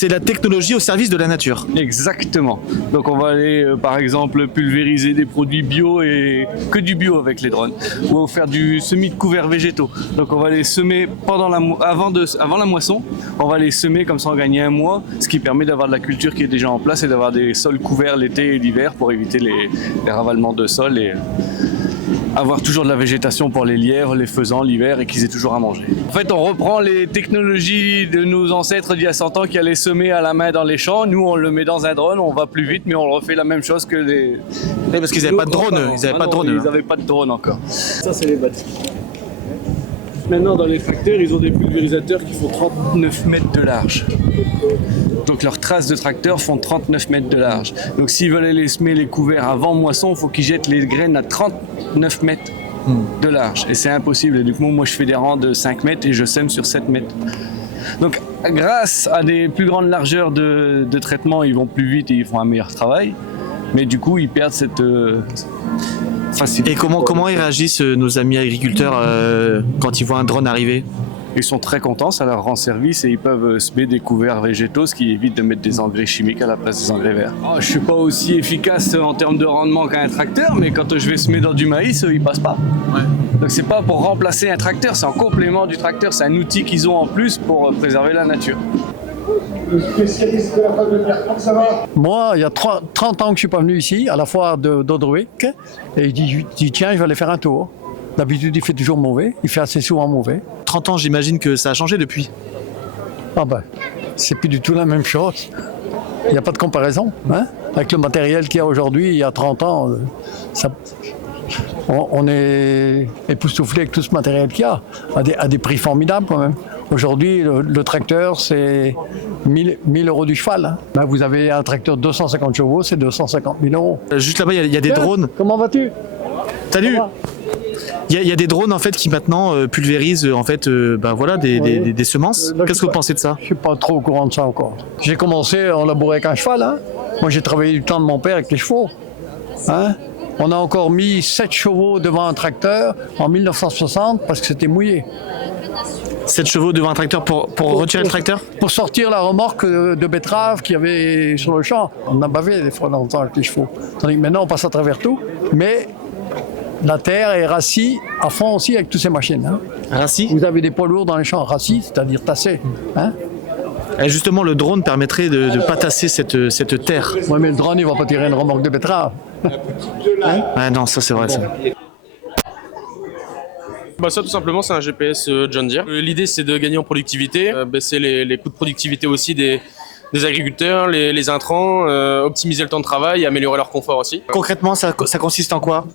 c'est la technologie au service de la nature. Exactement. Donc on va aller par exemple pulvériser des produits bio et que du bio avec les drones. Ou on va faire du semis de couverts végétaux. Donc on va les semer avant la moisson. On va les semer comme ça on gagne un mois, ce qui permet d'avoir de la culture qui est déjà en place et d'avoir des sols couverts l'été et l'hiver pour éviter les ravalements de sol et avoir toujours de la végétation pour les lièvres, les faisans l'hiver et qu'ils aient toujours à manger. En fait, on reprend les technologies de nos ancêtres d'il y a 100 ans qui allaient semer à la main dans les champs. Nous, on le met dans un drone, on va plus vite, mais on refait la même chose que les... Oui, parce qu'ils n'avaient pas de drone. Ils n'avaient pas de drone encore. Ça, c'est les batteries. Maintenant, dans les tracteurs, ils ont des pulvérisateurs qui font 39 mètres de large. Donc leurs traces de tracteurs font 39 mètres de large. Donc s'ils veulent aller semer les couverts avant moisson, il faut qu'ils jettent les graines à 39 mètres de large. Et c'est impossible. Et du coup, moi, je fais des rangs de 5 mètres et je sème sur 7 mètres. Donc grâce à des plus grandes largeurs de traitement, ils vont plus vite et ils font un meilleur travail. Mais du coup, ils perdent cette... facilité. Et comment ils réagissent, nos amis agriculteurs, quand ils voient un drone arriver? Ils sont très contents, ça leur rend service et ils peuvent semer des couverts végétaux, ce qui évite de mettre des engrais chimiques à la place des engrais verts. Je ne suis pas aussi efficace en termes de rendement qu'un tracteur, mais quand je vais semer dans du maïs, il ne passe pas. Ouais. Donc c'est pas pour remplacer un tracteur, c'est en complément du tracteur, c'est un outil qu'ils ont en plus pour préserver la nature. Le spécialiste de la pomme de terre, comment ça va? Moi, il y a 30 ans que je ne suis pas venu ici, à la foire d'Odruick, et il dit tiens, je vais aller faire un tour. D'habitude, il fait toujours mauvais, il fait assez souvent mauvais. 30 ans, j'imagine que ça a changé depuis. Ah ben, c'est plus du tout la même chose. Il n'y a pas de comparaison. Hein? Avec le matériel qu'il y a aujourd'hui, il y a 30 ans, on est époustouflé avec tout ce matériel qu'il y a, à des prix formidables quand même. Aujourd'hui, le tracteur, c'est 1000 € du cheval. Hein. Là, vous avez un tracteur de 250 chevaux, c'est 250 000 €. Juste là-bas, il y a des drones. Comment vas-tu? Salut. Il y a des drones en fait qui maintenant pulvérisent en fait voilà des semences. Qu'est-ce que vous pensez de ça? Je suis pas trop au courant de ça encore. J'ai commencé en labouré avec un cheval. Hein. Moi j'ai travaillé du temps de mon père avec les chevaux. Hein. On a encore mis 7 chevaux devant un tracteur en 1960 parce que c'était mouillé. 7 chevaux devant un tracteur pour retirer le tracteur? Pour sortir la remorque de betterave qu'il y avait sur le champ. On a bavé des fois dans le temps avec les chevaux. Tandis que maintenant on passe à travers tout. Mais la terre est rassie à fond aussi avec toutes ces machines. Hein. Rassie? Vous avez des poids lourds dans les champs, rassis, c'est-à-dire tassés. Hein. Et justement, le drone permettrait de ne pas tasser cette terre. Oui, mais le drone, il ne va pas tirer une remorque de betterave. Hein? Ah non, ça c'est vrai. Ça. Ça tout simplement c'est un GPS John Deere. L'idée c'est de gagner en productivité, baisser les coûts de productivité aussi des agriculteurs, les intrants, optimiser le temps de travail et améliorer leur confort aussi. Concrètement ça consiste en quoi?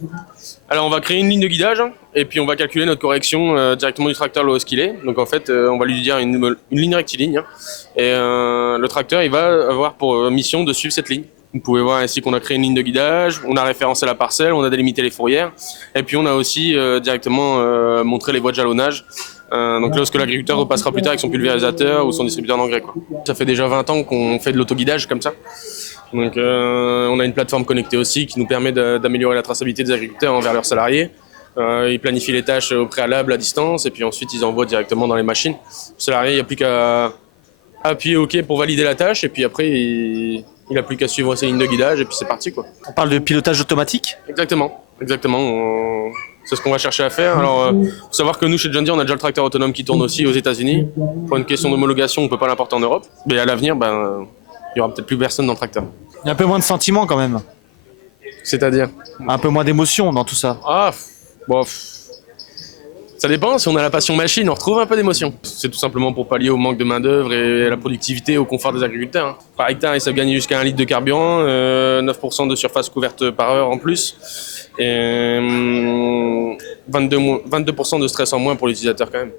Alors on va créer une ligne de guidage et puis on va calculer notre correction directement du tracteur là où est-ce qu'il est. Donc en fait on va lui dire une ligne rectiligne et le tracteur il va avoir pour mission de suivre cette ligne. Vous pouvez voir ici qu'on a créé une ligne de guidage, on a référencé la parcelle, on a délimité les fourrières et puis on a aussi directement montré les voies de jalonnage. Donc lorsque l'agriculteur repassera plus tard avec son pulvérisateur ou son distributeur d'engrais. Ça fait déjà 20 ans qu'on fait de l'autoguidage comme ça. Donc on a une plateforme connectée aussi qui nous permet d'améliorer la traçabilité des agriculteurs envers leurs salariés. Ils planifient les tâches au préalable à distance et puis ensuite ils envoient directement dans les machines. Le salarié, il n'y a plus qu'à appuyer OK pour valider la tâche et puis après il n'a plus qu'à suivre ses lignes de guidage et puis c'est parti quoi. On parle de pilotage automatique? Exactement. C'est ce qu'on va chercher à faire. Alors, faut savoir que nous, chez John Deere, on a déjà le tracteur autonome qui tourne aussi aux États-Unis. Pour une question d'homologation, on ne peut pas l'importer en Europe. Mais à l'avenir, il y aura peut-être plus personne dans le tracteur. Il y a un peu moins de sentiments quand même. C'est-à-dire? Un peu moins d'émotion dans tout ça. Ça dépend. Si on a la passion machine, on retrouve un peu d'émotion. C'est tout simplement pour pallier au manque de main-d'œuvre et à la productivité, au confort des agriculteurs. Par hectare, ça gagne jusqu'à 1 litre de carburant, 9% de surface couverte par heure en plus. Et 22% de stress en moins pour l'utilisateur quand même.